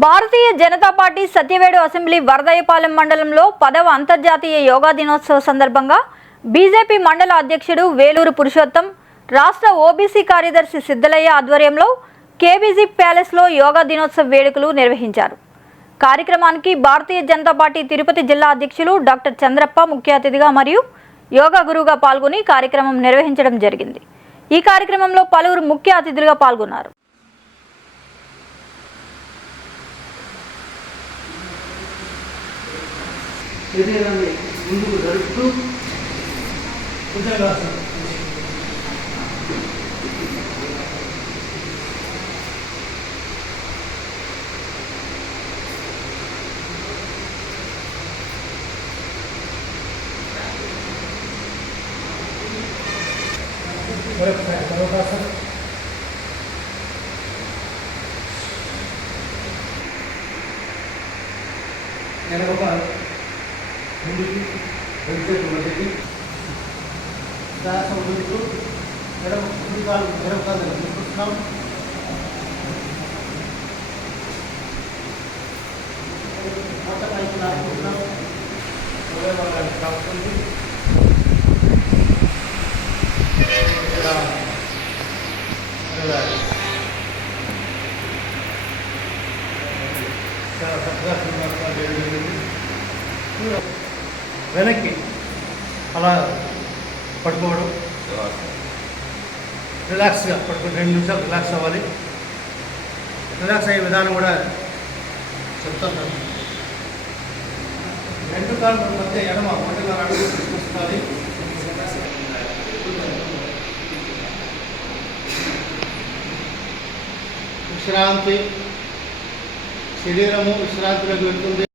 Bharatiya Janata party Satyavedu assembly Varadayyapalem మండలంలో 10వ అంతర్జాతీయ యోగా దినోత్సవ సందర్భంగా బీజేపీ మండల అధ్యక్షుడు వేలూరు పురుషోత్తం, రాష్ట్ర ఓబీసీ కార్యదర్శి సిద్ధలయ్య ఆధ్వర్యంలో కేబీజీ ప్యాలెస్లో యోగా దినోత్సవ వేడుకలు నిర్వహించారు. కార్యక్రమానికి భారతీయ జనతా పార్టీ తిరుపతి జిల్లా అధ్యక్షులు డాక్టర్ చంద్రప్ప ముఖ్య అతిథిగా మరియు యోగా గురువుగా పాల్గొని కార్యక్రమం నిర్వహించడం జరిగింది. ఈ కార్యక్రమంలో పలువురు ముఖ్య అతిథులుగా పాల్గొన్నారు. శరీరాన్ని ముందుకు జరుపుతూ భుజంగాసనం సర్వకాసనం వెనక ముందుకి వెళ్తేట్టు మధ్యకి శ్వాస ముందుకు ఎడమ కుడి కాలు ఎడమ కాలు తీసుకుంటున్నాం. మొత్తం పైకి లాక్కుంటున్నాం. భాగాన్ని కాపుతుంది. వెనక్కి అలా పడుకోవడం, రిలాక్స్గా పడుకుని 2 నిమిషాలు రిలాక్స్ అవ్వాలి. రిలాక్స్ అయ్యే విధానం కూడా చెప్తాను. 2 కాళ్ళ మధ్య ఎడమ 1.5 అడుగులు తీసుకొస్తుంది. విశ్రాంతి, శరీరము విశ్రాంతిలోకి వెళ్తుంది.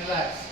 Relax.